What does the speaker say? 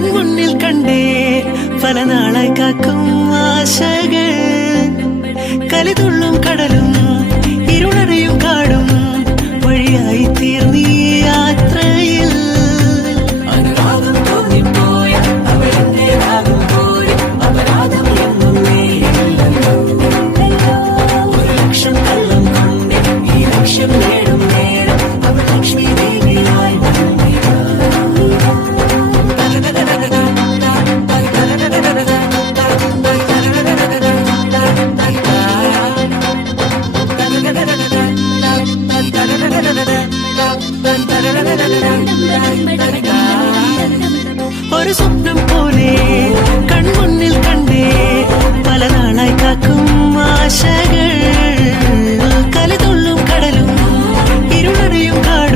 കൺമുന്നിൽ കണ്ടേ പല നാളായി കാക്കും ആശകൾ കലിതുള്ളും കടലും ഇരുളറിയും കാടും വഴിയായി തീർന്നീ യാത്രയിൽ അനുരാഗം തോന്നിപ്പോയ അവരെന്റേതാകും പോലെ അപരാധം എന്നും നേരില്ലല്ലോ ഒരു ലക്ഷം കള്ളം കൊണ്ട് ഈ ലക്ഷ്യം നേടും നേരം അവർ ലക്ഷ്മി ദേവിയായി ഒരു സ്വപ്നം